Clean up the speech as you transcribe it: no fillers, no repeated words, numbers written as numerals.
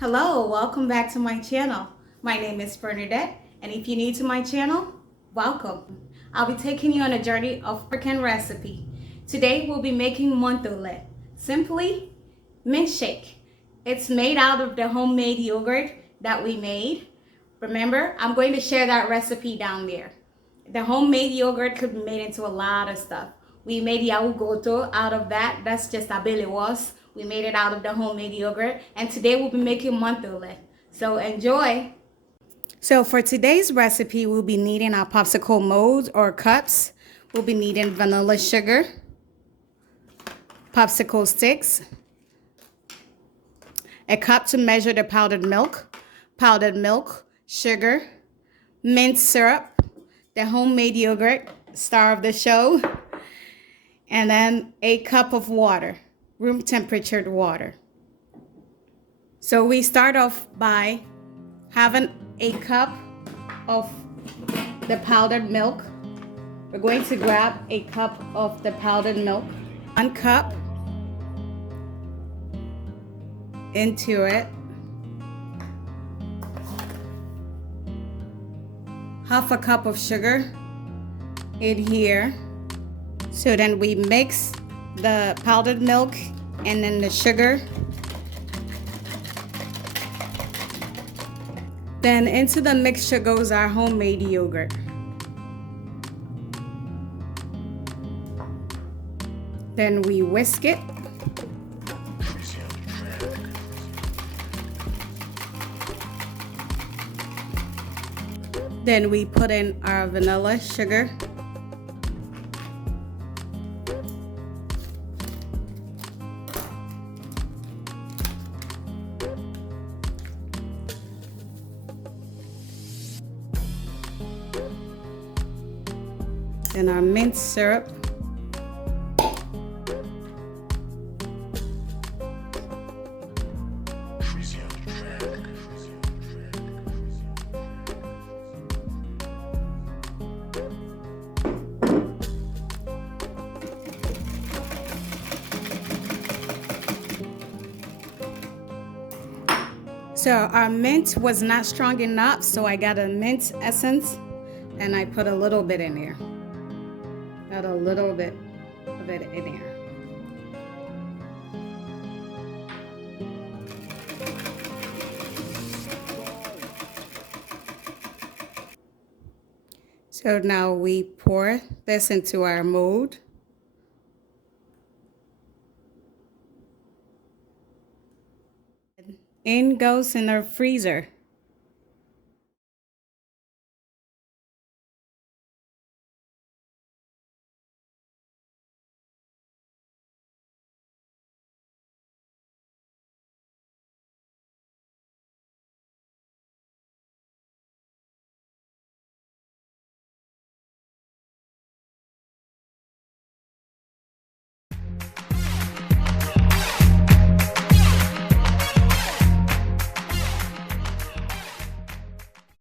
Hello, welcome back to my channel. My name is Bernadette, and if you're new to my channel, welcome. I'll be taking you on a journey of African recipe. Today we'll be making Menthe, simply mint shake. It's made out of the homemade yogurt that we made. Remember, I'm going to share that recipe down there. The homemade yogurt could be made into a lot of stuff. We made Yaourt out of that. That's just abelewas. We made it out of the homemade yogurt. And today we'll be making Menthe. So enjoy. So for today's recipe, we'll be needing our popsicle molds or cups. We'll be needing vanilla sugar, popsicle sticks, a cup to measure the powdered milk, sugar, mint syrup, the homemade yogurt, star of the show, and then a cup of water, room temperatured water. So we start off by having a cup of the powdered milk. We're going to grab a cup of the powdered milk, 1 cup into it, half a cup of sugar in here. So then we mix the powdered milk and then the sugar. Then into the mixture goes our homemade yogurt. Then we whisk it. Then we put in our vanilla sugar. Then our mint syrup. So our mint was not strong enough, so I got a mint essence and I put a little bit in there. Got a little bit of it in there. So now we pour this into our mold. In goes in our freezer.